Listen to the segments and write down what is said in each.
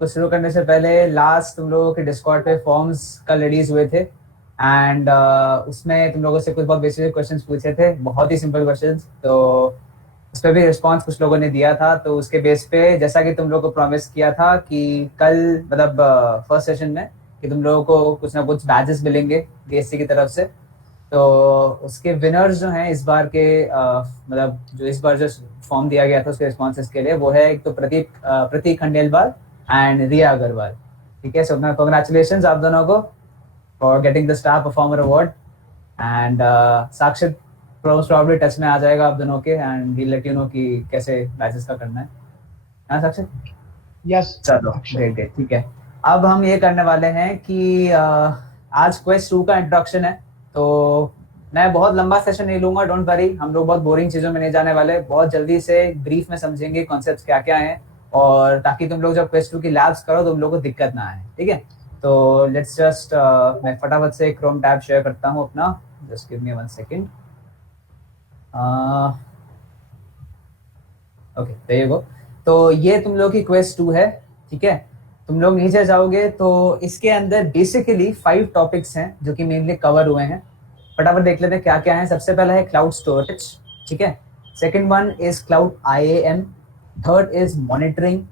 तो शुरू करने से पहले लास्ट तुम लोगों के डिस्कॉर्ड पे फॉर्म्स कल रिलीज हुए थे एंड उसमें तुम लोगों से कुछ बहुत बेसिक क्वेश्चंस पूछे थे, बहुत ही सिंपल क्वेश्चंस। तो उस पर भी रिस्पॉन्स कुछ लोगों ने दिया था, तो उसके बेस पे जैसा कि तुम लोगों को प्रॉमिस किया था कि कल मतलब फर्स्ट सेशन में कि तुम लोगों को कुछ ना कुछ बैजेस मिलेंगे डीएससी की तरफ से। तो उसके विनर्स जो हैं इस बार के मतलब जो इस बार जो फॉर्म दिया गया था उसके रिस्पॉन्सेस के लिए, वो है एक तो प्रतीक खंडेलवाल एंड रिया अग्रवाल। ठीक है, सो कॉन्ग्रेचुलेशन आप दोनों को for getting the star performer award. And Sakshit probably touch में आ जाएगा आप दोनों के and he let you know कि कैसे मैचेस का करना है। हाँ साक्षित, यस चलो अक्षय। ग्रेट ग्रेट, ठीक है। अब हम ये करने वाले हैं कि आज क्वेस्ट 2 का इंट्रोडक्शन है। तो मैं बहुत लंबा सेशन नहीं लूंगा, डोंट वरी, हम लोग बहुत बोरिंग चीजों में नहीं जाने वाले, बहुत जल्दी से ब्रीफ में समझेंगे कॉन्सेप्ट्स क्या क्या हैं, और ताकि तुम लोग जब क्वेस्ट 2 की लैब्स करो तो तुम लोग को दिक्कत ना आए। ठीक है, तो लेट्स जस्ट मैं फटाफट से क्रोम टैब शेयर करता हूँ अपना। Just give me 1 second. Okay there you go. तो ये तुम लोग की क्वेस्ट 2 है। ठीक है, तुम लोग नीचे जाओगे तो इसके अंदर बेसिकली 5 टॉपिक्स हैं जो कि मेनली कवर हुए हैं। फटाफट देख लेते हैं क्या क्या है। सबसे पहला है क्लाउड स्टोरेज। ठीक है, second one is cloud IAM, third is monitoring,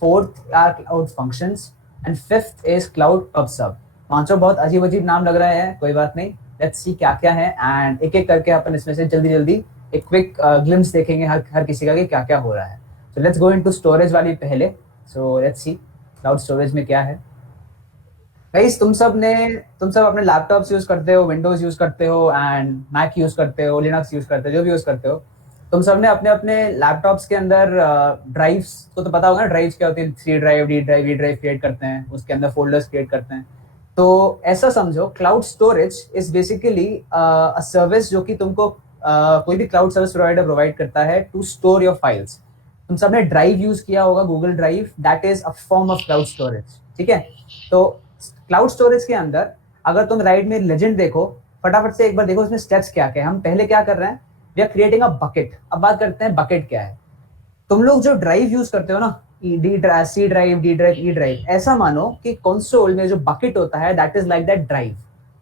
fourth are cloud functions and fifth is cloud pub sub. पांचों बहुत अजीब अजीब नाम लग रहे हैं, कोई बात नहीं, लेट्स सी क्या क्या है एंड एक एक करके अपन इसमें से जल्दी जल्दी एक क्विक ग्लिम्स देखेंगे हर हर किसी का कि क्या क्या हो रहा है। So let's go into storage वाली पहले। So let's see cloud storage में क्या है। गाइस तुम सब अपने लैपटॉप्स यूज करते हो, विंडोज यूज करते हो एंड मैक यूज करते हो, लिनक्स यूज करते हो, जो भी यूज करते हो। तुम सब ने अपने अपने लैपटॉप्स के अंदर ड्राइव्स को तो पता होगा ना, ड्राइव्स क्या होती है, C drive, D drive, E drive create करते हैं, उसके अंदर फोल्डर्स क्रिएट करते हैं। तो ऐसा समझो cloud storage is basically a service जो कि तुमको कोई भी क्लाउड सर्विस प्रोवाइडर प्रोवाइड करता है टू स्टोर योर फाइल्स। तुम सबने ड्राइव यूज किया होगा, Google drive, that is a form of cloud storage. ठीक है, तो क्लाउड स्टोरेज के अंदर अगर तुम राइट में लेजेंड देखो, फटाफट से एक बार देखो इसमें स्टेप्स क्या क्या है। हम पहले क्या कर रहे हैं, we are creating a bucket. अब बात करते हैं बकेट क्या है। तुम लोग जो ड्राइव यूज करते हो ना, D drive, C drive, D drive, E drive, ऐसा मानो कि कंसोल में जो बकेट होता है that is like that drive.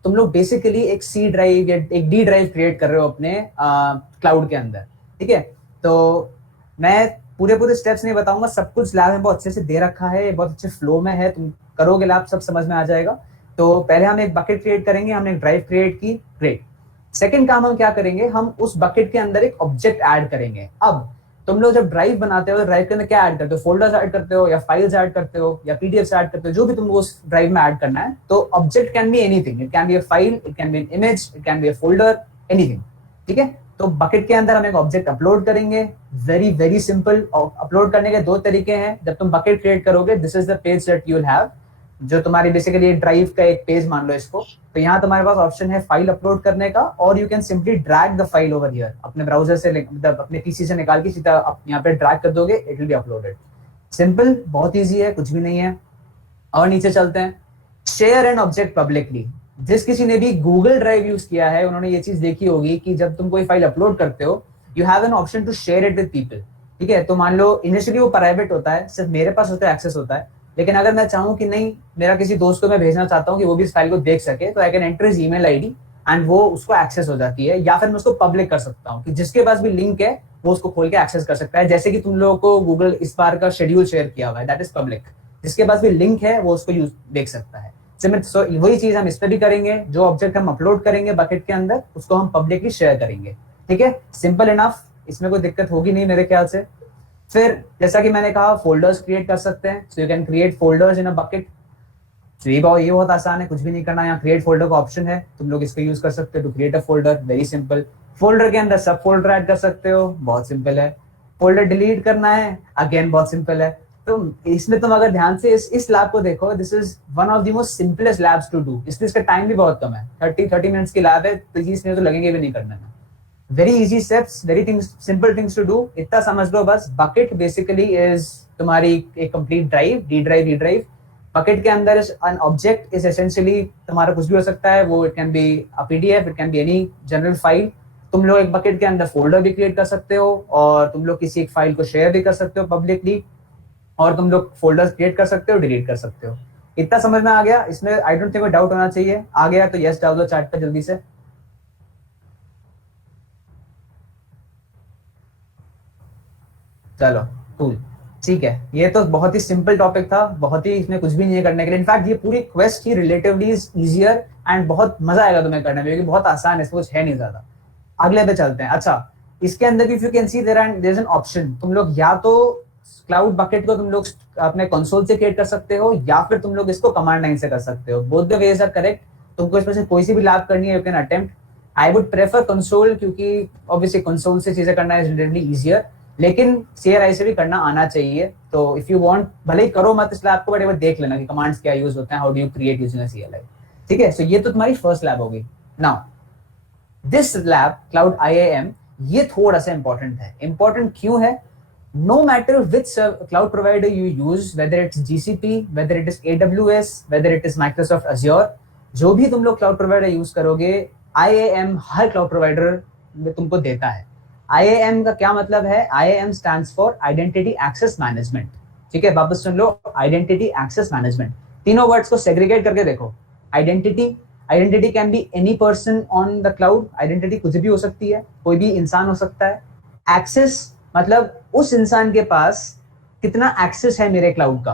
तुम लोग बेसिकली एक सी ड्राइव या एक डी ड्राइव क्रिएट कर रहे हो अपने क्लाउड के अंदर। ठीक है, तो मैं पूरे पूरे स्टेप्स नहीं बताऊंगा, सब कुछ लैब में बहुत अच्छे से दे रखा है, बहुत अच्छे फ्लो में है, तुम करोगे लैब सब समझ में आ जाएगा। तो पहले हम एक बकेट क्रिएट करेंगे, हमने एक ड्राइव क्रिएट की, ग्रेट। सेकंड काम हम क्या करेंगे, हम उस बकेट के अंदर एक ऑब्जेक्ट ऐड करेंगे। अब तुम लोग जब ड्राइव बनाते हो तो ड्राइव के अंदर क्या ऐड करते हो, फोल्डर्स ऐड करते हो या फाइल्स ऐड करते हो या पीडीएफ ऐड करते हो, जो भी तुमको उस ड्राइव में ऐड करना है। तो object can be anything, it can be a file, it can be an image, it can be a folder, anything. ठीक है, तो बकेट के अंदर हम एक ऑब्जेक्ट अपलोड करेंगे। Very very simple. अपलोड करने के दो तरीके हैं। जब तुम बकेट क्रिएट करोगे, this is the page that you will have, जो तुम्हारी बेसिकली ड्राइव का एक पेज मान लो इसको। तो यहाँ तुम्हारे पास ऑप्शन है फाइल अपलोड करने का, और you can simply drag the file over here, अपने ब्राउजर से मतलब अपने पीसी से निकाल के सीधा यहाँ पे ड्रैग कर दोगे, it will be uploaded. Simple, बहुत ईजी है, कुछ भी नहीं है। और नीचे चलते हैं, शेयर एन ऑब्जेक्ट पब्लिकली। जिस किसी ने भी गूगल ड्राइव यूज किया है उन्होंने ये चीज देखी होगी कि जब तुम कोई फाइल अपलोड करते हो, you have an option to share it with people. ठीक है, तो मान लो इनिशियली वो प्राइवेट होता है, सिर्फ मेरे पास होता है, एक्सेस होता है। लेकिन अगर मैं चाहूँ कि नहीं, मेरा किसी दोस्त को मैं भेजना चाहता हूँ कि वो भी इस फाइल को देख सके, तो I can enter his email ID and वो उसको एक्सेस हो जाती है। या फिर मैं उसको पब्लिक कर सकता हूँ कि जिसके पास भी लिंक है वो उसको खोल के एक्सेस कर सकता है। जैसे कि तुम लोगों को गूगल इस बार का शेड्यूल शेयर किया हुआ है, दैट इज पब्लिक। जिसके पास भी लिंक है वो उसको यूज देख सकता है। सो वही चीज हम इस पे भी करेंगे, जो ऑब्जेक्ट हम अपलोड करेंगे बकेट के अंदर उसको हम पब्लिकली शेयर करेंगे। ठीक है, सिंपल इनफ, इसमें कोई दिक्कत होगी नहीं मेरे ख्याल से। फिर जैसा कि मैंने कहा, फोल्डर्स क्रिएट कर सकते हैं, so you can create folders in a bucket. तो ये बहुत आसान है, कुछ भी नहीं करना। यहाँ क्रिएट फोल्डर का ऑप्शन है, तुम लोग इसको यूज कर सकते हो to create a folder, very simple. Folder के अंदर सब फोल्डर ऐड कर सकते हो, बहुत सिंपल है। फोल्डर डिलीट करना है, अगेन बहुत सिंपल है। तो इसमें तुम अगर ध्यान से इस लैब को देखो, this is one of the most simplest labs to do, इसलिए इसका टाइम भी बहुत कम है, 30 मिनट्स की लैब है, तो 30 मिनट तो लगेंगे भी नहीं करने में। Very easy steps, very things, simple things to do, इतना समझ लो बस। बकेट बेसिकली इज तुम्हारी एक complete drive, D drive, E drive. Bucket के अंदर एन ऑब्जेक्ट इज एसेंशियली तुम्हारा कुछ भी हो सकता है, वो it can be a PDF, it can be any general file. तुम लोग एक बकेट के अंदर फोल्डर भी क्रिएट कर सकते हो, और तुम लोग किसी एक फाइल को शेयर भी कर सकते हो पब्लिकली। और तुम लोग फोल्डर्स क्रिएट कर सकते हो, डिलीट कर सकते हो। इतना समझ में आ गया? इसमें आई डोंट थिंक कोई डाउट होना चाहिए। आ गया तो यस डाल दो चैट पे जल्दी से। चलो कूल, ठीक है। ये तो बहुत ही सिंपल टॉपिक था, बहुत ही, इसमें कुछ भी नहीं है करने के लिए। इनफैक्ट ये पूरी quest he relatively easier and बहुत मजा आएगा तुम्हें करने में, क्योंकि बहुत आसान है, इसमें कुछ है नहीं ज्यादा। अगले पे चलते हैं। अच्छा, इसके अंदर भी if you can see there is an option, तुम लोग या तो क्लाउड बकेट को तुम लोग अपने कंसोल से क्रिएट कर सकते हो, या फिर तुम लोग इसको कमांड लाइन से कर सकते हो। Both the ways are correct. तुमको इसमें से कोई सी भी लैब करनी है, you can attempt. I would prefer console, क्योंकि ऑब्वियसली कंसोल से चीजें करना इज रिलेटिवली इजियर, लेकिन CRI से भी करना आना चाहिए। तो इफ यू वांट, भले ही करो मत इस लैब को, बट एक बार देख लेना कि कमांड्स क्या यूज होते हैं, how do you create using CLI। ठीक है, सो ये तो तुम्हारी फर्स्ट लैब होगी। Now this lab cloud IAM, ये थोड़ा सा इंपॉर्टेंट है। इंपॉर्टेंट क्यों है? no matter which cloud provider you use, whether it's GCP, whether it is AWS, whether it is Microsoft Azure, जो भी तुम लोग क्लाउड प्रोवाइडर यूज करोगे, IAM हर क्लाउड प्रोवाइडर में तुमको देता है। IAM का क्या मतलब है? IAM stands for Identity Access Management। ठीक है, वापस सुन लो, Identity Access Management। तीनों वर्ड्स को सेग्रीगेट करके देखो। Identity can be any person on the cloud. Identity कुछ भी हो सकती है, कोई भी इंसान हो सकता है। एक्सेस मतलब उस इंसान के पास कितना एक्सेस है मेरे क्लाउड का,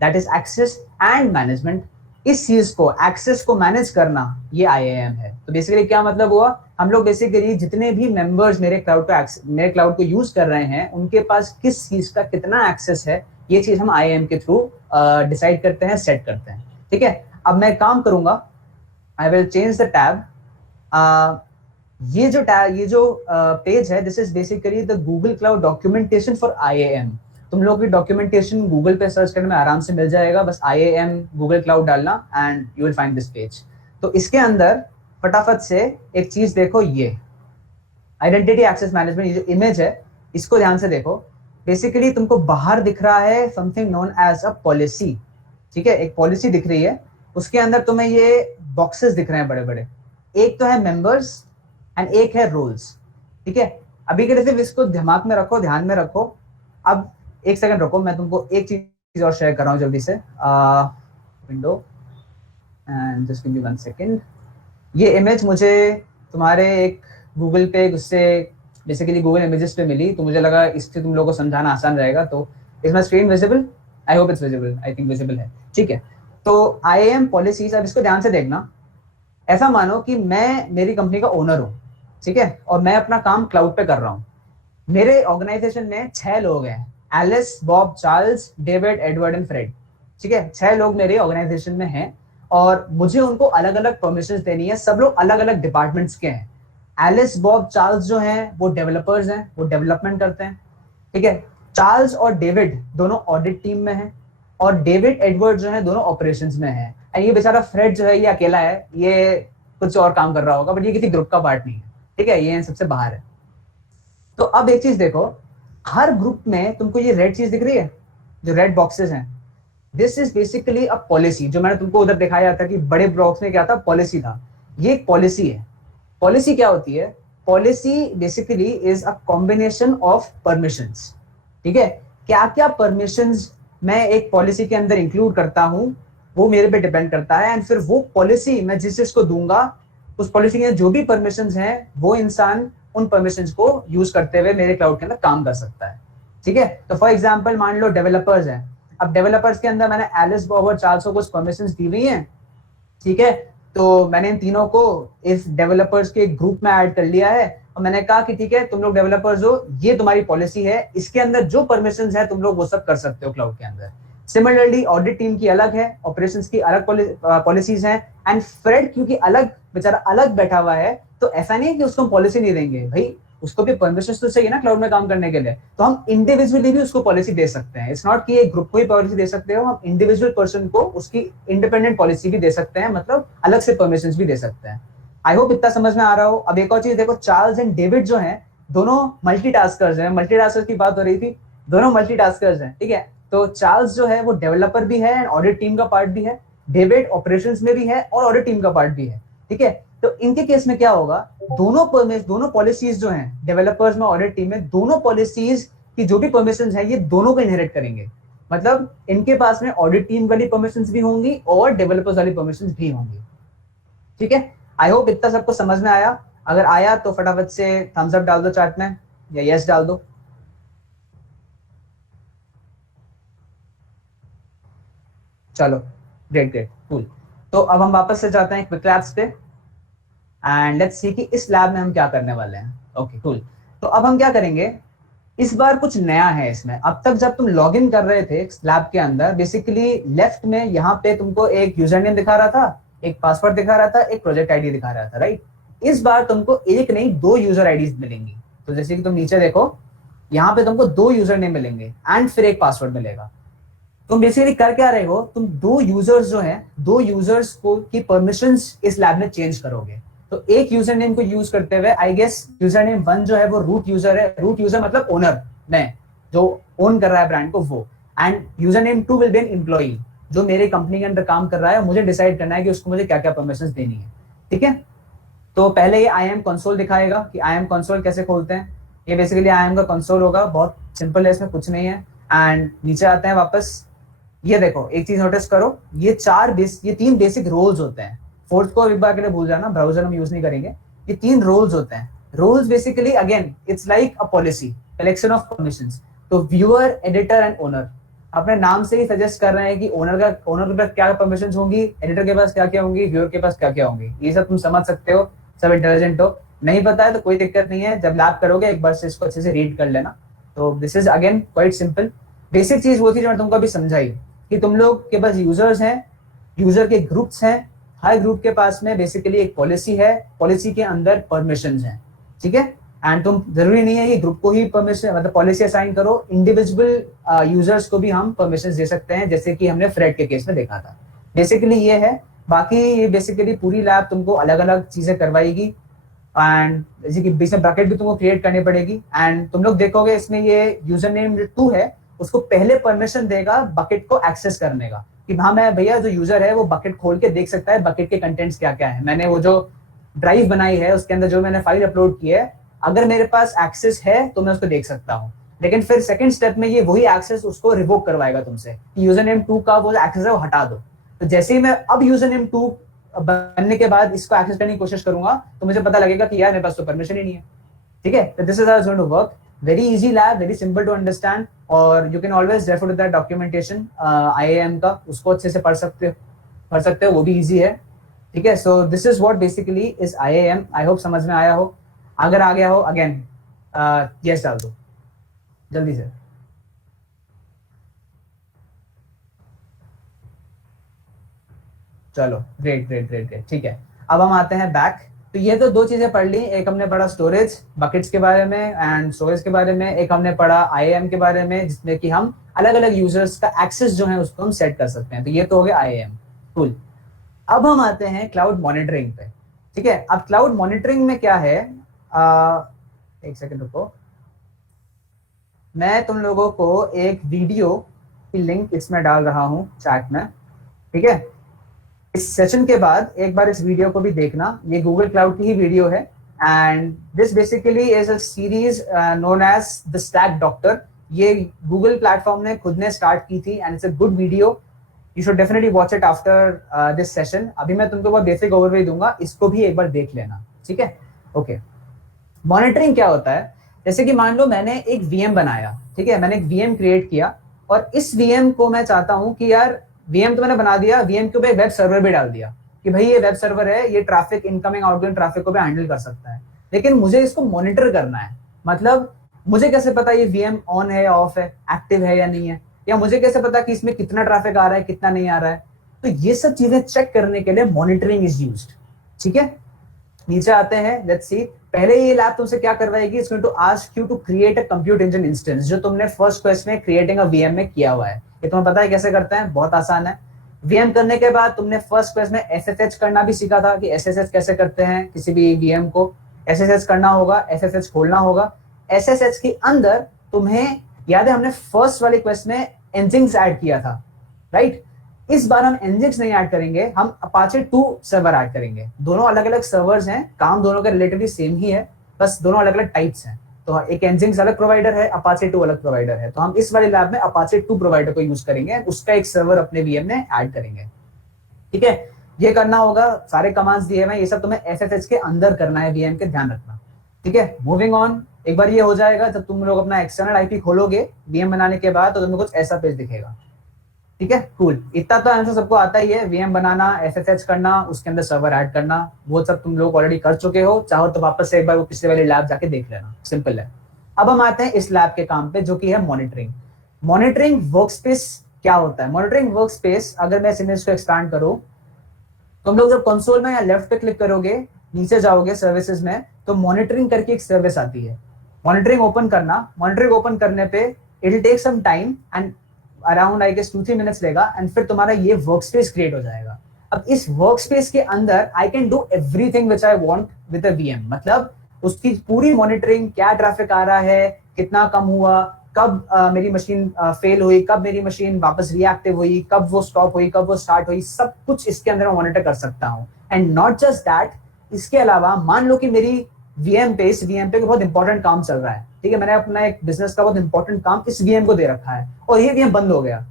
that is access. And management, इस चीज को, एक्सेस को मैनेज करना, ये IAM है। तो बेसिकली क्या मतलब हुआ? हम लोग बेसिकली जितने भी मेंबर्स मेरे क्लाउड को यूज कर रहे हैं, उनके पास किस चीज का कितना एक्सेस है, ये चीज हम IAM के थ्रू डिसाइड करते हैं, सेट करते हैं। ठीक है, अब मैं काम करूंगा, I will change the tab. ये जो पेज है, this is basically the Google cloud documentation for IAM। तुम लोग की डॉक्यूमेंटेशन गूगल पे सर्च करने में आराम से मिल जाएगा, बस IAM गूगल क्लाउड डालना and you will find this page. तो इसके अंदर फटाफट से एक चीज देखो, ये आइडेंटिटी एक्सेस मैनेजमेंट, ये जो इमेज है, इसको ध्यान से देखो। बेसिकली तुमको बाहर दिख रहा है something known as a policy. ठीक है, एक पॉलिसी दिख रही है, उसके अंदर तुम्हें ये बॉक्सेस दिख रहे हैं बड़े बड़े। एक तो है मेंबर्स एंड एक है रोल्स। ठीक है, अभी के लिए सिर्फ इसको दिमाग में रखो, ध्यान में रखो। अब एक सेकंड रुको, मैं तुमको एक चीज और शेयर कर रहा हूँ जल्दी से। Window and just give me 1 second. ये इमेज मुझे तुम्हारे एक गूगल पे, उससे बेसिकली गूगल इमेजेस पे मिली, तो मुझे लगा इससे तुम लोगों को समझाना आसान रहेगा। तो is my screen visible? I hope it's visible, I think visible है। ठीक है, तो IAM पॉलिसीज, अब इसको ध्यान से देखना। ऐसा मानो कि मैं मेरी कंपनी का ओनर हूँ, ठीक है, और मैं अपना काम क्लाउड पे कर रहा हूँ। मेरे ऑर्गेनाइजेशन में 6 लोग हैं, Alice, Bob, Charles, David, Edward and Fred. ठीक है, 6 लोग मेरे ऑर्गेनाइजेशन में हैं, और मुझे उनको अलग अलग परमिशन देनी है। सब लोग अलग अलग डिपार्टमेंट्स के हैं। एलिस, बॉब, चार्ल्स जो हैं वो डेवलपर्स हैं, वो डेवलपमेंट करते हैं। ठीक है, चार्ल्स और डेविड दोनों ऑडिट टीम में हैं, और डेविड, एडवर्ड जो है दोनों ऑपरेशंस में हैं। एंड ये बेचारा फ्रेड जो है, ये अकेला है, ये कुछ और काम कर रहा होगा, बट ये किसी ग्रुप का पार्ट नहीं है। ठीक है, ये सबसे बाहर है। तो अब एक चीज देखो, हर ग्रुप में तुमको ये रेड चीज दिख रही है, जो रेड बॉक्सेस हैं, this is basically a policy. जो मैंने तुमको उधर दिखाया था कि बड़े बॉक्स में क्या था, पॉलिसी था, ये एक पॉलिसी है। पॉलिसी क्या होती है? Policy basically is a combination of permissions. ठीक है, क्या क्या परमिशंस मैं एक पॉलिसी के अंदर इंक्लूड करता हूं, वो मेरे पे डिपेंड करता है। एंड फिर वो पॉलिसी मैं जिस जिसको दूंगा, उस पॉलिसी के जो भी परमिशंस हैं, वो इंसान उन परमिशंस को यूज करते हुए मेरे क्लाउड के अंदर काम कर सकता है। ठीक है, तो फॉर एग्जांपल मान लो डेवलपर्स हैं। अब डेवलपर्स के अंदर मैंने एलिस, बॉब और चार्ल्स को कुछ परमिशंस दी हुई हैं। ठीक है, तो मैंने इन तीनों को इस डेवलपर्स के ग्रुप में ऐड कर लिया है, और मैंने कहा कि ठीक है, तुम लोग डेवलपर्स हो, ये तुम्हारी पॉलिसी है, इसके अंदर जो परमिशंस है तुम लोग वो सब कर सकते हो क्लाउड के अंदर। सिमिलरली ऑडिट टीम की अलग है, ऑपरेशंस की अलग पॉलिसीज हैं। एंड फ्रेड क्योंकि अलग, बेचारा अलग बैठा हुआ है, तो ऐसा नहीं है कि उसको हम पॉलिसी नहीं देंगे, भाई उसको भी परमिशन तो चाहिए ना क्लाउड में काम करने के लिए। तो हम इंडिविजुअली भी उसको पॉलिसी दे सकते हैं। इट्स नॉट कि एक ग्रुप को ही पॉलिसी दे सकते हो, हम इंडिविजुअल पर्सन को उसकी इंडिपेंडेंट पॉलिसी भी दे सकते हैं, मतलब अलग से परमिशन भी दे सकते हैं। आई होप इतना समझ में आ रहा हो। अब एक और चीज देखो, चार्ल्स एंड डेविड जो हैं, दोनों मल्टीटास्कर्स हैं। मल्टीटास्कर्स की बात हो रही थी, दोनों मल्टीटास्कर्स हैं। ठीक है, तो चार्ल्स जो है वो डेवलपर भी है, ऑडिट टीम का पार्ट भी है। डेविड ऑपरेशंस में भी है और ऑडिट टीम का पार्ट भी है। ठीक है, तो इनके केस में क्या होगा, दोनों पॉलिसीज जो हैं, डेवलपर्स में, ऑडिट टीम में, दोनों पॉलिसीज की जो भी परमिशन है, ये दोनों को इनहेरिट करेंगे। मतलब इनके पास में ऑडिट टीम वाली परमिशंस भी होंगी और डेवलपर्स वाली परमिशंस भी होंगी। ठीक है, आई होप इतना सबको समझ में आया। अगर आया तो फटाफट से थम्स अप डाल दो चैट में या यस डाल दो। चलो, ग्रेट ग्रेट कूल। तो अब हम वापस से जाते हैं क्विक लैब्स पे एंड लेट्स सी कि इस लैब में हम क्या करने वाले हैं। Okay cool. तो अब हम क्या करेंगे, इस बार कुछ नया है इसमें। अब तक जब तुम लॉग इन कर रहे थे लैब के अंदर, बेसिकली लेफ्ट में यहाँ पे तुमको एक यूजर नेम दिखा रहा था, एक पासवर्ड दिखा रहा था, एक प्रोजेक्ट आईडी दिखा रहा था, राइट। इस बार तुमको एक नहीं दो यूजर आईडीज मिलेंगी। तो जैसे कि तुम नीचे देखो, यहाँ पे तुमको दो यूजर नेम मिलेंगे एंड फिर एक पासवर्ड मिलेगा। तुम बेसिकली कर क्या रहे हो, तुम दो यूजर्स जो हैं, दो यूजर्स को की परमिशंस इस लैब में चेंज करोगे। तो एक यूजर नेम को यूज करते हुए, आई गेस यूजर नेम 1 जो है वो रूट यूजर है, रूट यूजर मतलब ओनर में जो ओन कर रहा है ब्रांड को वो, and user name 2 will be an employee जो मेरे कंपनी के अंदर काम कर रहा है, मुझे डिसाइड करना है कि उसको मुझे क्या क्या परमिशंस देनी है। ठीक है, तो पहले ये आई एम कंसोल दिखाएगा कि आई एम कंसोल कैसे खोलते हैं। ये बेसिकली आई एम का कंसोल होगा, बहुत सिंपल है, इसमें कुछ नहीं है। एंड नीचे आते हैं वापस। ये देखो, एक चीज नोटिस करो, ये ये तीन बेसिक रोल्स होते हैं। फोर्थ को एक बार के लिए भूल जाना, ब्राउजर हम यूज नहीं करेंगे। ये तीन रोल्स होते हैं। Roles basically again it's like a policy, collection of permissions. तो व्यूअर, एडिटर एंड ओनर अपने नाम से ही सजेस्ट कर रहे हैं कि ओनर के पास क्या परमिशंस होंगी, एडिटर के पास क्या क्या होंगी, व्यूअर के पास क्या क्या होंगी। ये सब तुम समझ सकते हो, सब इंटेलिजेंट हो। नहीं पता है तो कोई दिक्कत नहीं है, जब लैब करोगे एक बार से इसको अच्छे से रीड कर लेना। तो this is again quite simple. Basic चीज वो थी जो मैं तुमको अभी समझाई कि तुम लोग के पास यूजर्स हैं, यूजर के ग्रुप्स हैं, हर ग्रुप के पास में बेसिकली एक पॉलिसी है, पॉलिसी के अंदर परमिशंस हैं। ठीक है, एंड तुम जरूरी नहीं है कि ग्रुप को ही परमिशन मतलब पॉलिसी असाइन करो, इंडिविजुअल यूजर्स को भी हम परमिशंस दे सकते हैं, जैसे कि हमने फ्रेड के केस में देखा था। बेसिकली ये है। बाकी ये बेसिकली पूरी लैब तुमको अलग अलग चीजें करवाएगी एंड जैसे कि बीच में ब्रैकेट भी तुमको क्रिएट करनी पड़ेगी। एंड तुम लोग देखोगे इसमें ये यूजर नेम 2 है, उसको पहले परमिशन देगा बकेट को एक्सेस करने का, कि हाँ मैं भैया जो यूजर है वो बकेट खोल के देख सकता है बकेट के कंटेंट्स क्या क्या है। मैंने वो जो ड्राइव बनाई है उसके अंदर जो मैंने फाइल अपलोड की है, अगर मेरे पास एक्सेस है तो मैं उसको देख सकता हूँ। लेकिन फिर सेकंड स्टेप में ये वही एक्सेस उसको रिवोक करवाएगा तुमसे, कि यूजर नेम 2 का वो एक्सेस है वो हटा दो। तो जैसे ही मैं अब यूजर नेम 2 बनने के बाद इसको एक्सेस करने की कोशिश करूंगा तो मुझे पता लगेगा कि यार मेरे पास तो परमिशन ही नहीं है। ठीक है, तो this is how it's going to work. Very easy lab, very simple to understand, और you can always refer to that documentation IAM का, उसको अच्छे से पढ़ सकते हो, वो भी इजी है। ठीक है, so this is what basically is IAM. I hope समझ में आया हो। अगर आ गया हो अगेन यस डाल दो जल्दी से। चलो ग्रेट ग्रेट ग्रेट ग्रेट, ठीक है। अब हम आते हैं बैक। तो ये तो दो चीजें पढ़ ली, एक हमने पढ़ा स्टोरेज बकेट्स के बारे में एंड स्टोरेज के बारे में, एक हमने पढ़ा आईएएम के बारे में जिसमें कि हम अलग अलग यूजर्स का एक्सेस जो है उसको हम सेट कर सकते हैं। तो ये तो हो गया आईएएम, कूल। अब हम आते हैं क्लाउड मॉनिटरिंग पे। ठीक है, अब क्लाउड मॉनिटरिंग में क्या है, एक सेकंड रुको, मैं तुम लोगों को एक वीडियो की लिंक इसमें डाल रहा हूं चैट में। ठीक है, इस सेशन के बाद एक बार इस वीडियो को भी देखना, ये गूगल क्लाउड की ही वीडियो है and this basically is a series known as the stack doctor. ये गूगल प्लेटफॉर्म ने खुद ने स्टार्ट की थी and it's a good video, you should definitely watch it after this session. अभी मैं तुमको बहुत बेसिक ओवरव्यू दूंगा, इसको भी एक बार देख लेना। ठीक है, ओके। मॉनिटरिंग क्या होता है, जैसे कि मान लो मैंने एक वीएम बनाया, ठीक है, मैंने एक वीएम क्रिएट किया और इस वीएम को मैं चाहता हूं कि यार वीएम तो मैंने बना दिया, वीएम के ऊपर एक वेब सर्वर भी डाल दिया कि भाई ये वेब सर्वर है, ये ट्रैफिक इनकमिंग आउटगोइंग ट्रैफिक को भी हैंडल कर सकता है। लेकिन मुझे इसको मॉनिटर करना है, मतलब मुझे कैसे पता ये वीएम ऑन है या ऑफ है, एक्टिव है या नहीं है, या मुझे कैसे पता कि इसमें कितना ट्रैफिक आ रहा है कितना नहीं आ रहा है। तो ये सब चीजें चेक करने के लिए मॉनिटरिंग इज यूज्ड। ठीक है, नीचे आते हैं, लेट्स सी। पहले ये लैब तुमसे क्या करवाएगी, it's going to ask you to create a compute engine instance, जो तुमने फर्स्ट क्वेश्चन में क्रिएटिंग अ वीएम में किया हुआ है। ये तुम्हें पता है कैसे करते हैं, बहुत आसान है। वीएम करने के बाद तुमने फर्स्ट क्वेश्चन में एसएसएच करना भी सीखा था कि एसएसएच कैसे करते हैं, किसी भी वीएम को एसएसएच करना होगा, एसएसएच खोलना होगा। एसएसएच के अंदर तुम्हें याद है हमने फर्स्ट वाले क्वेश्चन में एनजिंग्स ऐड किया था, राइट। इस बार हम एनजिक्स नहीं ऐड करेंगे, हम अपाचे 2 सर्वर ऐड करेंगे। दोनों अलग अलग सर्वर्स हैं, काम दोनों का रिलेटिवली सेम ही है, बस दोनों अलग अलग टाइप्स हैं। तो एक Nginx अलग प्रोवाइडर है, Apache 2 अलग प्रोवाइडर है, तो हम इस वाले लैब में Apache 2 प्रोवाइडर को यूज करेंगे, उसका एक सर्वर अपने VM में ऐड करेंगे। ठीक है, ये करना होगा, सारे कमांड्स दिए हुए हैं, ये सब तुम्हें SSH के अंदर करना है VM के, ध्यान रखना। ठीक है, मूविंग ऑन। एक बार ये हो जाएगा, जब तुम लोग अपना एक्सटर्नल आईपी खोलोगे VM बनाने के बाद, तो तुम्हें कुछ ऐसा पेज दिखेगा। ठीक है, कूल। इतना तो आंसर सबको आता ही है, VM बनाना, SSH करना, उसके अंदर सर्वर ऐड करना, वो सब तुम लोग ऑलरेडी कर चुके हो, चाहो तो वापस से एक बार वो पिछले वाले लैब जाके देख लेना, सिंपल है। अब हम आते हैं इस लैब के काम पे, जो कि है मॉनिटरिंग। मॉनिटरिंग वर्कस्पेस क्या होता है? मॉनिटरिंग वर्कस्पेस, अगर मैं इस इमेज को एक्सपैंड करूं, तुम लोग जब कंसोल में या लेफ्ट पे क्लिक करोगे, नीचे जाओगे सर्विसेज में, तो मॉनिटरिंग करके एक सर्विस आती है। मॉनिटरिंग ओपन करना, मॉनिटरिंग ओपन करने पे it will take some time and around I guess 2-3 minutes लेगा, एंड फिर तुम्हारा ये वर्क स्पेस क्रिएट हो जाएगा। अब इस वर्क स्पेस के अंदर I can do everything which I want with a VM, मतलब उसकी पूरी मॉनिटरिंग, क्या ट्रैफिक आ रहा है, कितना कम हुआ, कब मेरी मशीन फेल हुई, कब मेरी मशीन वापस रिएक्टिव हुई, कब वो स्टॉप हुई, कब वो स्टार्ट हुई, सब कुछ इसके अंदर मैं मॉनिटर कर सकता हूँ। एंड नॉट जस्ट दैट, इसके अलावा मान लो कि मेरी वीएम पे, इस वीएम पे बहुत इंपॉर्टेंट काम चल रहा है, ठीक है, मैंने अपना एक बिजनेस का बहुत इंपॉर्टेंट काम इस वीएम को दे रखा है, और ये वीएम बंद हो गया,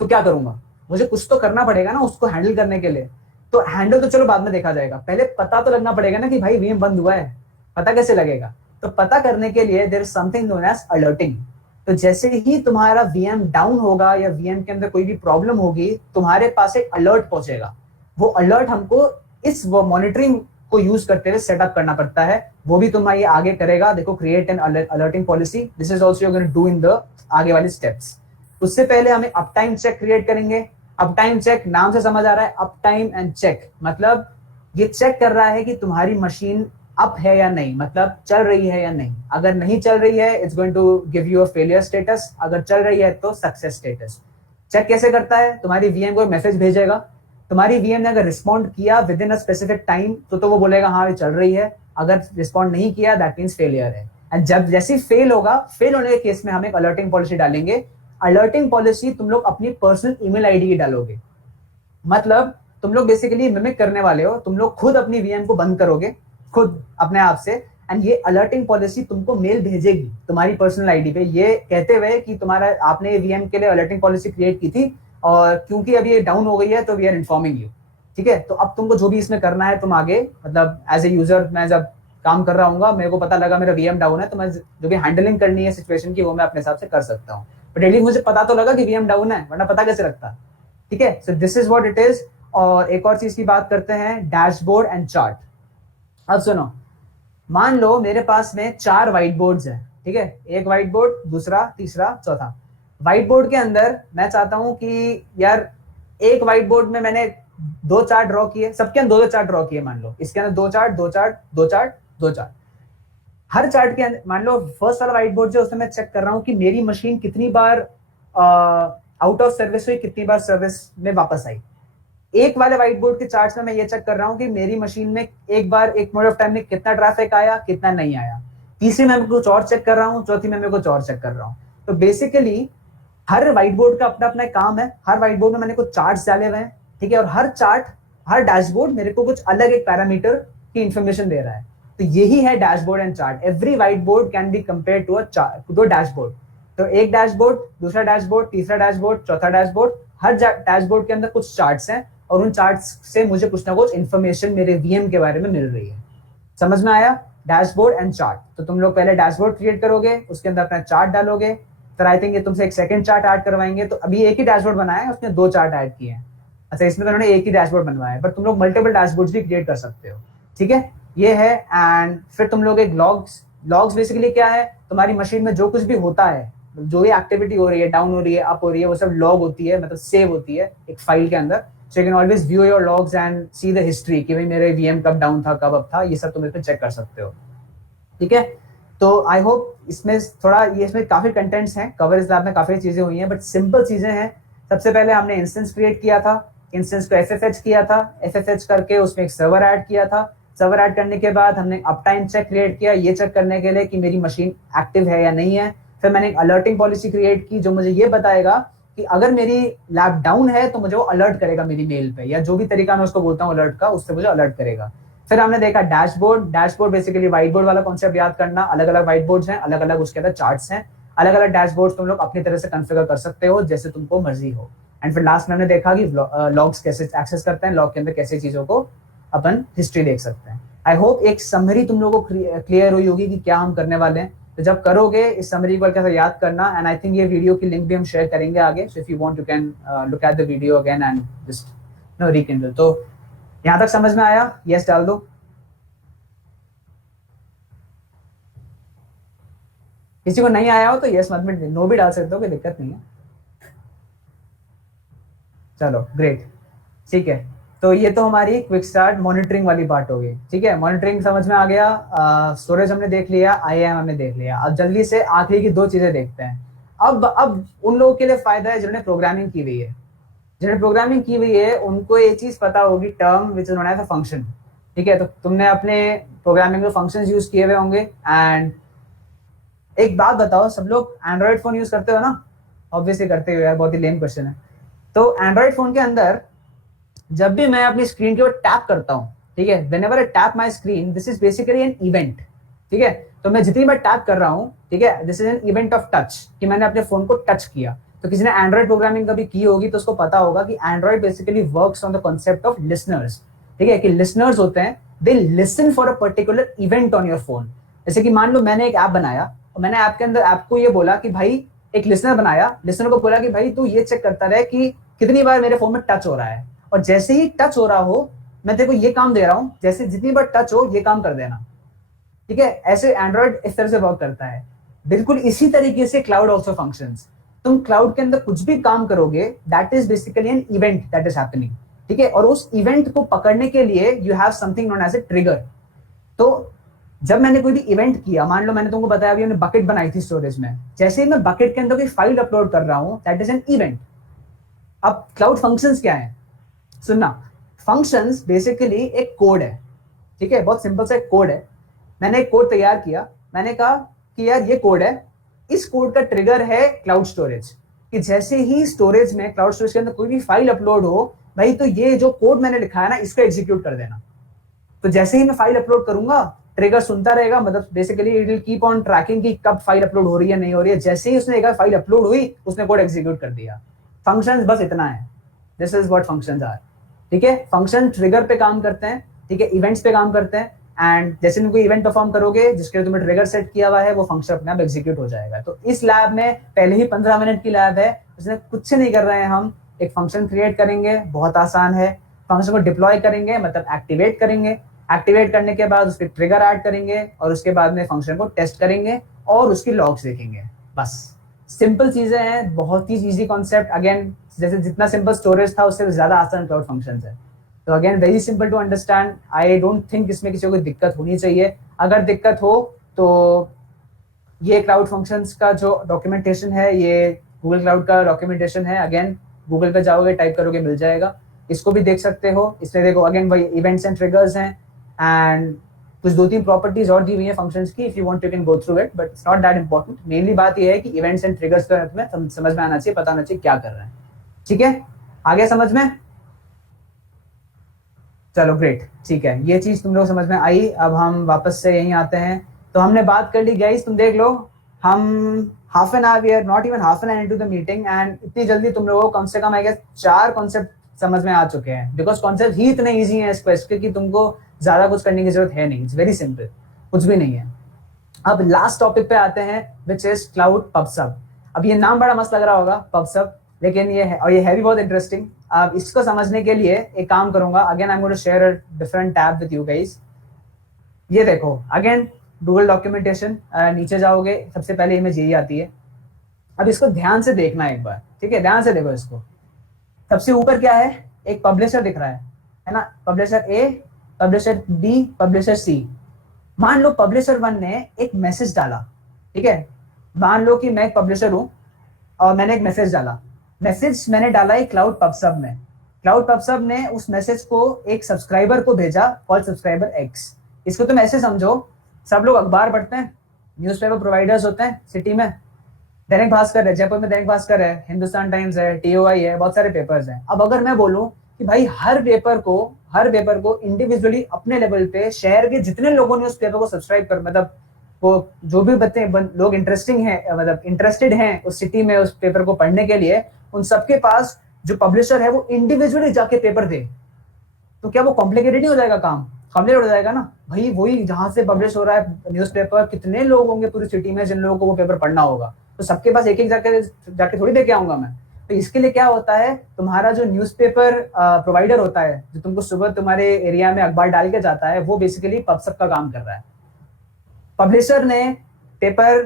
तो क्या करूंगा? मुझे कुछ तो करना पड़ेगा ना उसको हैंडल करने के लिए। तो हैंडल तो चलो बाद में देखा जाएगा, पहले पता तो लगना पड़ेगा ना कि भाई वीएम बंद हुआ है। पता कैसे लगेगा? तो पता करने के लिए there is something known as alerting. तो जैसे ही तुम्हारा वीएम डाउन होगा या वीएम के अंदर कोई भी प्रॉब्लम होगी, तुम्हारे पास एक अलर्ट पहुंचेगा। वो अलर्ट हमको इस मॉनिटरिंग को यूज करते हुए सेटअप करना पड़ता है, वो भी तुम्हारा ये आगे करेगा। देखो, create an alerting policy, this is also you going to do in the आगे वाली स्टेप्स। उससे पहले हमें अप टाइम चेक क्रिएट करेंगे। अप टाइम चेक नाम से समझ आ रहा है, अप टाइम एंड चेक, मतलब ये चेक कर रहा है कि तुम्हारी मशीन अप है या नहीं, मतलब चल रही है या नहीं। अगर नहीं चल रही है, it's going to give you a failure status, अगर चल रही है तो सक्सेस स्टेटस। चेक कैसे करता है? तुम्हारी वीएम को मैसेज भेजेगा, तुम्हारी वीएम ने अगर रिस्पॉन्ड किया with in a specific time, तो वो बोलेगा हाँ ये चल रही है। अगर रिस्पॉन्ड नहीं किया, दैट मीन्स फेलियर है। एंड जब जैसे फेल होगा, फेल होने के केस में हम एक अलर्टिंग पॉलिसी डालेंगे। अलर्टिंग पॉलिसी तुम लोग अपनी पर्सनल ईमेल आईडी की डालोगे, मतलब तुम लोग बेसिकली मिमिक करने वाले हो, तुम लोग खुद अपनी वीएम को बंद करोगे खुद अपने आप से, एंड ये अलर्टिंग पॉलिसी तुमको मेल भेजेगी तुम्हारी पर्सनल आईडी पे, ये कहते हुए कि तुम्हारा आपने वीएम के लिए अलर्टिंग पॉलिसी क्रिएट की थी, और क्योंकि अभी ये डाउन हो गई है तो वी आर इन्फॉर्मिंग यू। ठीक है, तो अब तुमको जो भी इसमें करना है, तुम आगे, मतलब एज ए यूजर मैं जब काम कर रहा हूँ, मेरे को पता लगा मेरा वीएम डाउन है, तो मैं जो भी हैंडलिंग करनी है सिचुएशन की, वो मैं अपने हिसाब से कर सकता हूँ। बट एटलीस्ट मुझे पता तो लगा कि वीएम डाउन है, वरना पता कैसे लगता? ठीक है, so this is what it is. और एक और चीज की बात करते हैं, डैशबोर्ड एंड चार्ट। अब सुनो, मान लो मेरे पास में 4 व्हाइट बोर्ड्स हैं, ठीक है, एक व्हाइट बोर्ड, दूसरा, तीसरा, चौथा। व्हाइट बोर्ड के अंदर मैं चाहता हूं कि यार एक व्हाइट बोर्ड में मैंने 2 चार्ट ड्रॉ किए, सबके अंदर 2 चार्ट ड्रॉ किए, मान लो इसके अंदर 2 चार्ट, 2 चार्ट, 2 चार्ट, 2 चार्ट। हर चार्ट के अंदर, मान लो फर्स्ट वाला व्हाइट बोर्ड जो, उसमें मैं चेक कर रहा हूँ कि मेरी मशीन कितनी बार आउट ऑफ सर्विस हुई, कितनी बार सर्विस में वापस आई। एक वाले व्हाइट बोर्ड के चार्ट्स में मैं ये चेक कर रहा हूं कि मेरी मशीन में एक बार, एक मोड ऑफ टाइम में कितना ट्रैफिक आया, कितना नहीं आया। तीसरी में मैं कुछ और चेक कर रहा हूं, चौथी में मैं कुछ और चेक कर रहा हूं। तो बेसिकली हर व्हाइट बोर्ड का अपना अपना काम है, हर व्हाइट बोर्ड में मैंने कुछ चार्ट्स डाले हुए हैं, ठीक है, और हर चार्ट, हर डैशबोर्ड मेरे को कुछ अलग एक पैरामीटर की इंफॉर्मेशन दे रहा है। तो यही है dashboard and chart. Every white board can be compare to दो डैशबोर्ड। तो एक डैशबोर्ड, दूसरा डैशबोर्ड, तीसरा डैशबोर्ड, चौथा डैशबोर्ड, हर डैशबोर्ड के अंदर कुछ चार्ट्स हैं, और उन चार्ट्स से मुझे कुछ ना कुछ इन्फॉर्मेशन मेरे वीएम के बारे में मिल रही है। समझ में आया? Dashboard and chart. तो तुम लोग पहले डैशबोर्ड क्रिएट करोगे, उसके अंदर अपना चार्ट डालोगे, फिर आई थिंक ये तुमसे एक सेकंड चार्ट ऐड करवाएंगे। तो अभी एक ही डैशबोर्ड बनाया है, उसने 2 चार्ट ऐड किए हैं। अच्छा, इसमें तो उन्होंने एक ही डैशबोर्ड बनवाया है, बट तुम लोग मल्टीपल डैशबोर्ड्स भी क्रिएट कर सकते हो। ठीक है, ये है। एंड फिर तुम लोग एक लॉग्स बेसिकली क्या है, तुम्हारी मशीन में जो कुछ भी होता है, जो भी एक्टिविटी हो रही है, डाउन हो रही है, अप हो रही है, वो सब लॉग होती है, मतलब सेव होती है एक फाइल के अंदर। So you can always view your logs and see the history कि भाई मेरे VM कब डाउन था, कब अप था, ये सब तुम इसमें चेक कर सकते हो। ठीक है, तो आई होप इसमें थोड़ा, ये इसमें काफी कंटेंट्स हैं, कवर इस लैब में काफी चीजें हुई हैं, बट सिंपल चीजें हैं। सबसे पहले हमने इंस्टेंस क्रिएट किया था, इंस्टेंस को FFH किया था, FFH करके उसमें एक सर्वर ऐड किया था। सर्वर ऐड करने के बाद हमने अप टाइम चेक क्रिएट किया, ये चेक करने के लिए कि मेरी मशीन एक्टिव है या नहीं है। फिर मैंने एक अलर्टिंग पॉलिसी क्रिएट की, जो मुझे ये बताएगा कि अगर मेरी लैब डाउन है तो मुझे वो अलर्ट करेगा मेरी मेल पे, या जो भी तरीका मैं उसको बोलता हूँ अलर्ट का, उससे मुझे अलर्ट करेगा। फिर हमने देखा dashboard. Dashboard basically white board वाला कॉन्सेप्ट याद करना, अलग अलग व्हाइट बोर्ड्स हैं, अलग अलग उसके अंदर चार्ट्स हैं, अलग अलग डैशबोर्ड तुम लोग अपनी तरह से कॉन्फ़िगर कर सकते हो जैसे तुमको मर्जी हो। एंड फिर लास्ट में हमने देखा कि लॉग्स कैसे एक्सेस करते हैं, लॉग के अंदर कैसे चीजों को अपन हिस्ट्री देख सकते हैं। आई होप एक समरी तुम लोगों को क्लियर हुई होगी कि क्या हम करने वाले हैं। तो जब करोगे इस समरी को कैसे याद करना, एंड आई थिंक ये वीडियो की लिंक भी हम शेयर करेंगे आगे, so if you want you can look at the video again and just know rekindle. तो यहां तक समझ में आया? यस डाल दो। किसी को नहीं आया हो तो यस मत में नो भी डाल सकते हो, कोई दिक्कत नहीं है। चलो ग्रेट, ठीक है। तो ये तो हमारी क्विक स्टार्ट मॉनिटरिंग वाली पार्ट हो गई, ठीक है। मॉनिटरिंग समझ में आ गया, स्टोरेज हमने देख लिया, आईएएम हमने देख लिया। अब जल्दी से आखिरी की दो चीजें देखते हैं। अब उन लोगों के लिए फायदा है जिन्होंने प्रोग्रामिंग की हुई है। जिन्होंने प्रोग्रामिंग की हुई है उनको ये चीज पता होगी, term which is known as a function, ठीक है। तो तुमने अपने प्रोग्रामिंग में फंक्शंस यूज किए हुए होंगे। एंड एक बात बताओ, सब लोग एंड्रॉइड फोन यूज करते हो ना? ऑब्वियसली करते हो यार, बहुत ही लेम क्वेश्चन है। तो एंड्रॉइड फोन के अंदर जब भी मैं अपनी स्क्रीन के ऊपर टैप करता हूँ, ठीक है, whenever I tap my screen this is basically an event, ठीक है। तो मैं जितनी बार टैप कर रहा हूँ, ठीक है, this is an event of touch, कि मैंने अपने फोन को टच किया। तो किसी ने एंड्रॉइड प्रोग्रामिंग कभी की होगी तो उसको पता होगा कि Android basically works on the concept of listeners, ठीक है, कि लिसनर्स होते हैं, they listen for a particular event on your phone. जैसे कि मान लो मैंने एक ऐप बनाया और मैंने ऐप के अंदर ऐप को ये बोला कि भाई, एक लिसनर बनाया, लिसनर को बोला कि भाई तू ये चेक करता रहे कि कितनी बार मेरे फोन में टच हो रहा है, और जैसे ही टच हो रहा हो मैं तेरे को ये काम दे रहा हूं, जैसे जितनी बार टच हो ये काम कर देना, ठीक है। ऐसे एंड्रॉइड इस तरह से वर्क करता है। बिल्कुल इसी तरीके से क्लाउड ऑल्सो फंक्शंस। तुम क्लाउड के अंदर कुछ भी काम करोगे that is basically an event that is happening, ठीक है। और उस इवेंट को पकड़ने के लिए you have something known as a trigger. तो जब मैंने कोई भी इवेंट किया, मान लो मैंने तुमको बताया अभी, हमने बकेट बनाई थी स्टोरेज में, जैसे ही मैं बकेट के अंदर कोई फाइल अपलोड कर रहा हूं दैट इज एन इवेंट। अब क्लाउड फंक्शंस क्या है, सुनना। फंक्शंस बेसिकली एक कोड है, ठीक है, बहुत सिंपल सा एक कोड है। मैंने एक कोड तैयार किया, मैंने कहा कि यार ये कोड है, इस कोड का ट्रिगर है क्लाउड स्टोरेज, कि जैसे ही स्टोरेज में, क्लाउड स्टोरेज के अंदर कोई भी फाइल अपलोड हो भाई, तो ये जो कोड मैंने लिखा है ना इसको एग्जीक्यूट कर देना। तो जैसे ही मैं फाइल अपलोड करूंगा ट्रिगर सुनता रहेगा, मतलब basically it will keep on tracking कि कब फाइल अपलोड हो रही है नहीं हो रही है। जैसे ही उसने एक फाइल अपलोड हुई उसने कोड एग्जीक्यूट कर दिया। फंक्शंस बस इतना है, this is what functions are, ठीक है। फंक्शन ट्रिगर पे काम करते हैं, ठीक है, इवेंट्स पे काम करते हैं। एंड जैसे तुम कोई इवेंट परफॉर्म करोगे जिसके लिए तुम्हें ट्रिगर सेट किया हुआ है, वो फंक्शन अपने आप एग्जीक्यूट हो जाएगा। तो इस लैब में पहले ही 15 मिनट की लैब है, उसमें कुछ नहीं कर रहे हैं हम, एक फंक्शन क्रिएट करेंगे, बहुत आसान है। फंक्शन को डिप्लॉय करेंगे, मतलब एक्टिवेट करेंगे, एक्टिवेट करने के बाद उसके ट्रिगर ऐड करेंगे, और उसके बाद में फंक्शन को टेस्ट करेंगे और उसकी लॉग्स देखेंगे। बस सिंपल चीजें हैं, बहुत ही इजी कॉन्सेप्ट। अगेन जैसे जितना सिंपल स्टोरेज था उससे ज्यादा आसान क्लाउड फंक्शंस है। तो again very simple to understand. I don't think इसमें किसी को कोई दिक्कत होनी चाहिए। अगर दिक्कत हो तो ये क्लाउड फंक्शंस का जो डॉक्यूमेंटेशन है, ये गूगल क्लाउड का डॉक्यूमेंटेशन है। अगेन गूगल पे जाओगे, टाइप करोगे, मिल जाएगा, इसको भी देख सकते हो। इसमें देखो अगेन वही इवेंट्स एंड ट्रिगर्स हैं, एंड कुछ 2-3 प्रॉपर्टीज और दी हुई है फंक्शंस की। If you want you can go through it, but it's not that important. Mainly बात ये है कि इवेंट्स एंड ट्रिगर्स का तुम्हें समझ में आना चाहिए, पता होना चाहिए क्या कर रहे हैं, ठीक है। आगे समझ में? चलो ग्रेट, ठीक है, ये चीज तुम लोग समझ में आई। अब हम वापस से यहीं आते हैं। तो हमने बात कर ली गाइस, तुम देख लो, हम half an hour, we are not even half an hour into the meeting, and इतनी जल्दी तुम लोगों को कम से कम आई गेस 4 कॉन्सेप्ट समझ में आ चुके हैं। बिकॉज कॉन्सेप्ट ही इतने ईजी है इस क्वेस्ट के कि तुमको ज्यादा कुछ करने की जरूरत है नहीं। इट्स वेरी सिंपल, कुछ भी नहीं है। अब लास्ट टॉपिक पे आते हैं विच इज क्लाउड पबसब। अब ये नाम बड़ा मस्त लग रहा होगा पबसब, लेकिन ये है, और ये है भी बहुत इंटरेस्टिंग। अब इसको समझने के लिए एक काम करूंगा, again I am going to share a different tab with you guys. ये देखो अगेन गूगल डॉक्यूमेंटेशन, नीचे जाओगे सबसे पहले इमेज यही आती है। अब इसको ध्यान से देखना एक बार, ठीक है, ध्यान से देखो इसको। सबसे ऊपर क्या है, एक पब्लिशर दिख रहा है ना, पब्लिशर ए, पब्लिशर बी, पब्लिशर सी। मान लो पब्लिशर 1 ने एक मैसेज डाला, ठीक है, मान लो कि मैं एक पब्लिशर हूं और मैंने एक मैसेज डाला। मैसेज मैंने डाला है क्लाउड पबसब में। क्लाउड पबसब ने उस मैसेज को एक सब्सक्राइबर को भेजा, कॉल सब्सक्राइबर एक्स। इसको तुम ऐसे समझो, सब लोग अखबार पढ़ते हैं, न्यूज़पेपर प्रोवाइडर्स होते हैं सिटी में, दैनिक भास्कर है, जयपुर में दैनिक भास्कर है, हिंदुस्तान टाइम्स है, टीओआई है, बहुत सारे पेपर्स हैं। अब अगर मैं बोलूं कि भाई हर पेपर को हर पेपर को इंडिविजुअली अपने लेवल पे शहर के जितने लोगों ने उस पेपर को सब्सक्राइब कर, मतलब वो जो भी लोग इंटरेस्टिंग है, मतलब इंटरेस्टेड हैं उस सिटी में उस पेपर को पढ़ने के लिए, उन सबके पास जो पब्लिशर है वो इंडिविजुअली जाके पेपर दे। तो क्या वो कॉम्प्लिकेटेड नहीं हो जाएगा काम? कॉम्प्लिकेट हो जाएगा ना भाई। वही जहां से पब्लिश हो रहा है न्यूज़पेपर, कितने लोग होंगे पूरी सिटी में जिन लोगों को वो पेपर पढ़ना होगा, तो सबके पास एक एक जाके जाके थोड़ी देके आऊंगा मैं। तो इसके लिए क्या होता है, तुम्हारा जो न्यूज़पेपर प्रोवाइडर होता है, जो तुमको सुबह तुम्हारे एरिया में अखबार डाल के जाता है, वो बेसिकली पबसब का काम कर रहा है। पब्लिशर ने पेपर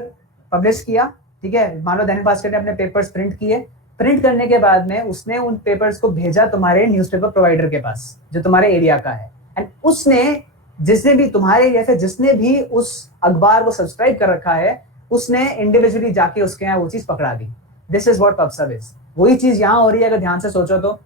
पब्लिश किया, ठीक है, मान लो दैनिक भास्कर ने अपने पेपर्स प्रिंट किए, प्रिंट करने के बाद में उसने उन पेपर्स को भेजा तुम्हारे न्यूज़पेपर प्रोवाइडर के पास जो तुम्हारे एरिया का है, एंड उसने जिसने भी तुम्हारे एरिया से जिसने भी उस अखबार को सब्सक्राइब कर रखा है, उसने इंडिविजुअली जाके उसके यहाँ वो चीज पकड़ा दी। This is what PubSub is. वही चीज यहाँ हो रही है, अगर ध्यान से सोचो तो।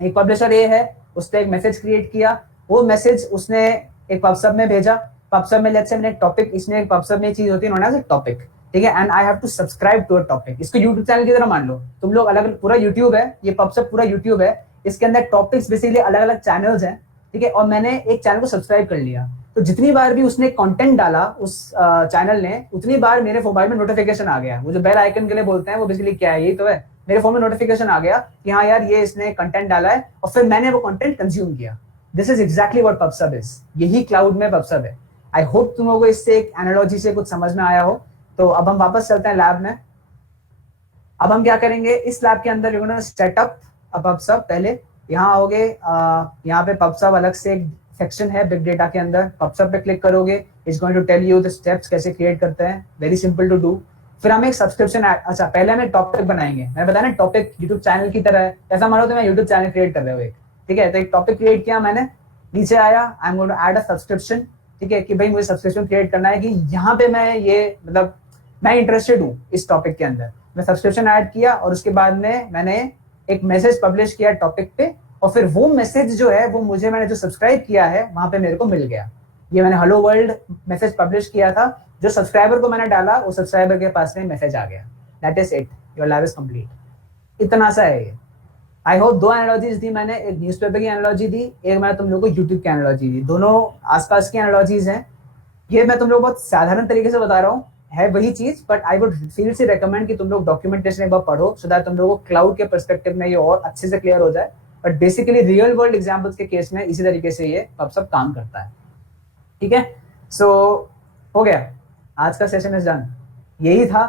एक पब्लिशर ए है, उसने एक मैसेज क्रिएट किया, वो मैसेज उसने एक पबसब में भेजा। पबसब में लेट्स से मैंने एक टॉपिक, इसमें एक पबसब में एक चीज होती है नोन एज अ टॉपिक, ठीक है, and I have to subscribe to a topic. इसको यूट्यूब चैनल की तरह मान लो तुम लोग, अलग पूरा यूट्यूब है ये, पबसब पूरा यूट्यूब है, इसके अंदर टॉपिक्स बेसिकली अलग अलग चैनल्स हैं, ठीक है, और मैंने एक चैनल को सब्सक्राइब कर लिया, तो जितनी बार भी उसने कंटेंट डाला उस चैनल ने, उतनी बार मेरे मोबाइल में नोटिफिकेशन आ गया। वो जो बेल आइकन के लिए बोलते हैं वो बेसिकली क्या है, यही तो है। मेरे फोन में नोटिफिकेशन आ गया कि हाँ यार ये इसने कंटेंट डाला है, और फिर मैंने वो कंटेंट कंज्यूम किया। This is exactly what PubSub is. यही क्लाउड में पबसब है। आई होप तुम लोगों को इससे एक एनालॉजी से कुछ समझ में आया हो। तो अब हम वापस चलते हैं लैब में। अब हम क्या करेंगे, इस लैब के अंदर यू नो सेटअप पबसब। पहले यहाँ आओगे, यहाँ पे पबसब अलग से एक सेक्शन है बिग डेटा के अंदर, पबसब पे क्लिक करोगे, it's going to tell you the steps कैसे क्रिएट करते हैं, वेरी सिंपल टू डू। फिर हम एक सब्सक्रिप्शन अच्छा पहले हम एक टॉपिक बनाएंगे, मैं बताया ना टॉपिक यूट्यूब चैनल की तरह है, ऐसा मानो तो मैं यूट्यूब चैनल क्रिएट कर रहे हो एक, ठीक है, तो एक टॉपिक क्रिएट किया मैंने, नीचे आया I am going to add a subscription, ठीक है, कि भाई मुझे सब्सक्रिप्शन क्रिएट करना है कि यहाँ पे मैं ये मतलब मैं इंटरेस्टेड हूँ इस टॉपिक के अंदर। मैं सब्सक्रिप्शन ऐड किया और उसके बाद में मैंने एक मैसेज पब्लिश किया टॉपिक पे, और फिर वो मैसेज जो है वो मुझे, मैंने जो सब्सक्राइब किया है वहां पे मेरे को मिल गया। ये मैंने हेलो वर्ल्ड मैसेज पब्लिश किया था, जो सब्सक्राइबर को मैंने डाला वो सब्सक्राइबर के पास में मैसेज आ गया। That is it, your lab is complete. इतना सा है ये। आई होप दो एनालॉजीज दी मैंने, एक न्यूज़पेपर की एनालॉजी दी, एक मैंने तुम लोगों को यूट्यूब की एनालॉजी दी। दोनों आसपास की एनालॉजीज हैं। ये मैं तुम लोग बहुत साधारण तरीके से बता रहा हूँ, है वही चीज, बट आई वुड फील से रेकमेंड कि तुम लोग डॉक्यूमेंटेशन एक बार पढ़ो, सो दैट तुम लोगों को क्लाउड के पर्सपेक्टिव में ये और अच्छे से क्लियर हो जाए। But basically real world examples के केस में इसी तरीके से ये सब काम करता है, ठीक है। सो हो गया, आज का सेशन इज डन। यही था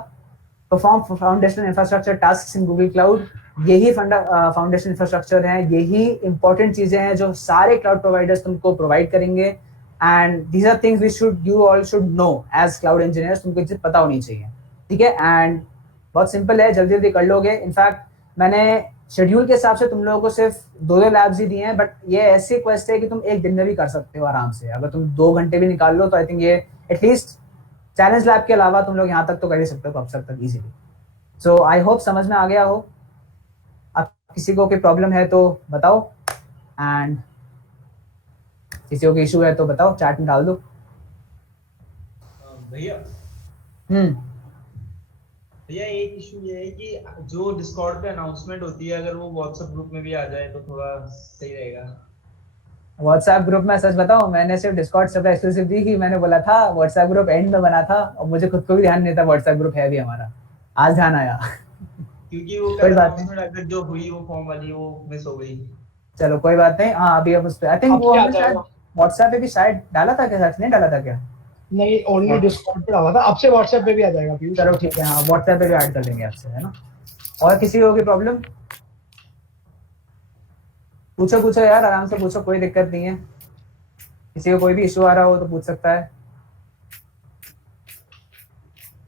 perform foundational infrastructure task in Google cloud. यही फाउंडेशन इंफ्रास्ट्रक्चर है, यही इंपॉर्टेंट चीजें हैं जो सारे क्लाउड प्रोवाइडर्स तुमको प्रोवाइड करेंगे, and these are things we should, you all should know as cloud engineers, तुमको चीज पता होनी चाहिए, ठीक है। एंड बहुत सिंपल है, जल्दी जल्दी कर लोगे। इनफैक्ट मैंने शेड्यूल के हिसाब से तुम लोगों को सिर्फ दो लैब्स ही दिए हैं, बट ये ऐसी क्वेस्ट है कि तुम एक दिन में भी कर सकते हो आराम से। अगर तुम 2 घंटे भी निकाल लो तो आई थिंक ये एटलीस्ट चैलेंज लैब के अलावा तुम लोग यहाँ तक तो कर ही सकते हो पबसब तक इजीली। सो आई होप समझ में आ गया हो। अब किसी को कोई प्रॉब्लम है तो बताओ, एंड किसी को इशू है तो बताओ, चैट में डाल दो। भैया हम्म भैया एक इशू ये है कि जो डिस्कॉर्ड पे अनाउंसमेंट होती है, अगर वो व्हाट्सएप ग्रुप में भी आ जाए तो थोड़ा सही रहेगा। व्हाट्सएप ग्रुप में सच बताओ, मैंने सिर्फ डिस्कॉर्ड सब एक्सक्लूसिव दी कि मैंने बोला था व्हाट्सएप ग्रुप एंड में बना था, और मुझे खुद को भी ध्यान नहीं था व्हाट्सएप ग्रुप है भी हमारा, आज ध्यान आया। क्योंकि वो कोई कल बात नहीं, अनाउंसमेंट अगर जो हुई वो फॉर्म वाली वो मिस हो गई। चलो कोई बात नहीं। हाँ अभी अब उस पर आई थिंक वो आपसे आ हमने शायद जाएगा। व्हाट्सएप पे भी शायद डाला था क्या, सच नहीं डाला था क्या? नहीं, ओनली डिस्कॉर्ड पे डाला था, आपसे व्हाट्सएप पे भी आ जाएगा पीयूष। चलो ठीक है, हाँ व्हाट्सएप पे भी ऐड कर लेंगे आपसे, है ना। और किसी को होगी प्रॉब्लम पूछो पूछो यार, आराम से पूछो, कोई दिक्कत नहीं है। किसी को कोई भी इशू आ रहा हो तो पूछ सकता है।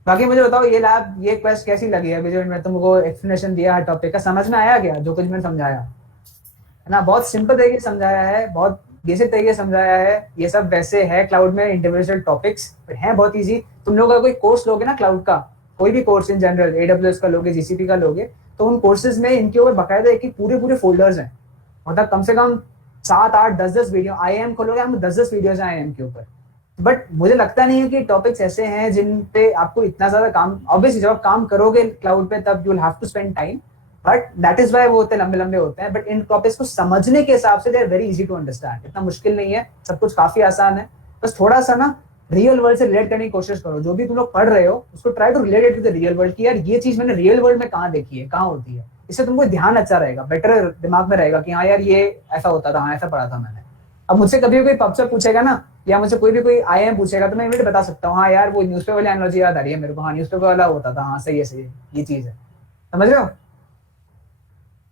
बाकी मुझे बताओ ये लैब, ये क्वेस्ट कैसी लगी है? अभी जो मैं तुमको एक्सप्लेनेशन दिया हर टॉपिक का, समझ में आया क्या जो कुछ मैंने समझाया है ना? बहुत सिंपल तरीके से समझाया है, बहुत बेसिक तरीके से समझाया है। ये सब वैसे है क्लाउड में इंडिविजुअल टॉपिक्स हैं, बहुत इजी। तुम लोग अगर कोई कोर्स लोगे ना क्लाउड का, कोई भी कोर्स इन जनरल, AWS का लोगे, GCP का लोगे, तो उन कोर्सेज में इनके ऊपर बाकायदा एक पूरे पूरे फोल्डर्स हैं, मतलब कम से कम 7 8 10 वीडियो। IIM खोलोगे हम 10 वीडियोस हैं IIM के ऊपर। बट मुझे लगता नहीं है कि टॉपिक्स ऐसे हैं जिन पे आपको इतना ज्यादा काम, ऑब्वियसली जब आप काम करोगे क्लाउड पे तब you will have to spend time, but that is why वो होते लंबे लंबे होते हैं, बट इन टॉपिक्स को समझने के हिसाब से they are very easy to understand, इतना मुश्किल नहीं है, सब कुछ काफी आसान है, बस थोड़ा सा ना रियल वर्ल्ड से रिलेट करने की कोशिश करो, जो भी तुम लोग पढ़ रहे हो उसको try to relate it to the real world की यार ये चीज मैंने रियल वर्ल्ड में कहाँ देखी है, कहाँ होती है, इससे तुमको ध्यान अच्छा रहेगा, बेटर दिमाग में रहेगा कि हाँ यार ये ऐसा होता था, हाँ ऐसा पढ़ा था मैंने। अब मुझसे कभी कोई पब्लिक पूछेगा ना, या मुझे कोई भी कोई आईएम पूछेगा तो मैं इमीडिएट बता सकता हूँ, हाँ यार वो न्यूज़पेपर वाली एनालॉजी याद आ रही है मेरे को, हाँ न्यूज़पेपर वाला होता था, हाँ सही है ये चीज है, समझ रहे हो?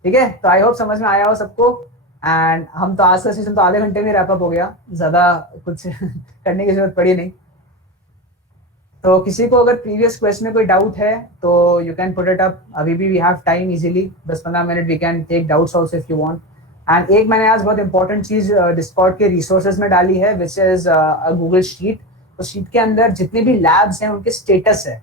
ठीक है, तो आई होप समझ में आया हो सबको। एंड हम तो आज का सेशन तो आधे घंटे में रैप अप हो गया, ज्यादा कुछ करने की जरूरत पड़ी नहीं। तो किसी को अगर प्रीवियस क्वेश्चन में कोई डाउट है तो you can put it up, अभी भी we have time easily 10-15 minute, we can take doubts also if you want. And एक मैंने आज बहुत इंपॉर्टेंट चीज डिस्कॉर्ड के रिसोर्सेज में डाली है, विच इज गूगल शीट। तो शीट के अंदर जितने भी लैब्स हैं उनके स्टेटस है,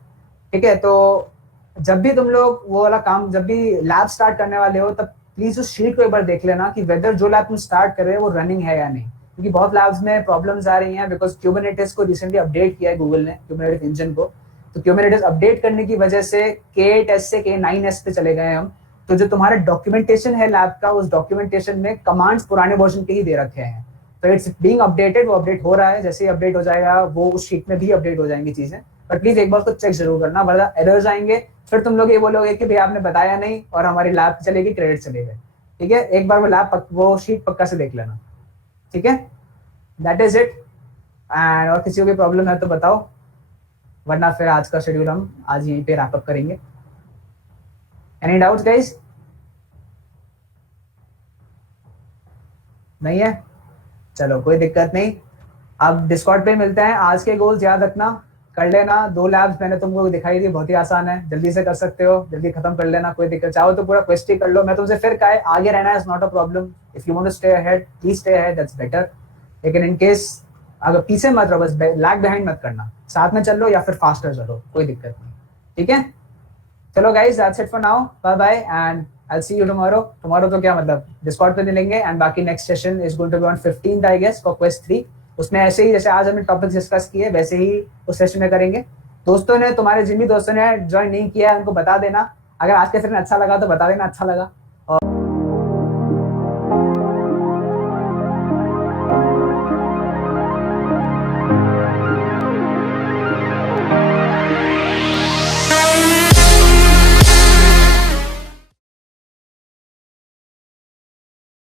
ठीक है? तो जब भी तुम लोग वो वाला काम, जब भी लैब स्टार्ट करने वाले हो तब प्लीज उस शीट को एक बार देख लेना कि वेदर जो लैब तुम स्टार्ट कर रहे हो वो रनिंग है या नहीं, क्योंकि बहुत लैब्स में प्रॉब्लम्स आ रही हैं बिकॉज क्यूबरनेटिस को रिसेंटली अपडेट किया है गूगल ने, क्यूबरनेटिस इंजन को। तो क्यूबरनेटिस अपडेट करने की वजह से K8s से K9s पे चले गए हम। तो जो तुम्हारा डॉक्यूमेंटेशन है लैब का, उस डॉक्यूमेंटेशन में कमांड्स पुराने वर्जन के ही दे रखे हैं, तो इट्स बीइंग अपडेटेड, वो अपडेट हो रहा है, जैसे ही अपडेट हो जाएगा वो उस शीट में भी अपडेट हो जाएंगी चीजें। पर प्लीज एक बार उसको चेक जरूर करना, वरना एरर्स आएंगे, फिर तुम लोग ये बोलोगे कि भैया आपने बताया नहीं और हमारी लैब चलेगी, क्रेडिट चले गए। ठीक है, एक बार वो लैब वो शीट पक्का से देख लेना, ठीक है? That is it. एंड और किसी को भी प्रॉब्लम है तो बताओ, वरना फिर आज का शेड्यूल हम आज यहीं पे रैप अप करेंगे। Any doubts guys? नहीं है? चलो कोई दिक्कत नहीं, अब डिस्कॉर्ड पे मिलते हैं। आज के गोल्स याद रखना, कर लेना। 2 लैब्स मैंने तुमको दिखाई दी, बहुत ही आसान है, जल्दी से कर सकते हो, जल्दी खत्म कर लेना, कोई दिक्कत। चाहो तो पूरा क्वेश्चन कर लो, मैं तुमसे फिर कहा आगे रहना is not a problem, if you want to stay ahead please stay ahead, that's better. लेकिन इन केस अगर पीछे मत रहो, बस लैग बिहाइंड मत करना, साथ में चल लो या फिर फास्टर चलो, कोई दिक्कत नहीं, ठीक है? चलो guys, that's it for now, bye bye and I'll see you tomorrow. Tomorrow तो क्या मतलब Discord पे मिलेंगे, एंड बाकी next session is going to be on 15th I guess for quest 3। उसमें ऐसे ही जैसे आज हमने टॉपिक्स डिस्कस किए वैसे ही उस सेशन में करेंगे। दोस्तों ने, तुम्हारे जिन भी दोस्तों ने ज्वाइन नहीं किया है उनको बता देना, अगर आज के सेशन अच्छा लगा तो बता देना अच्छा लगा।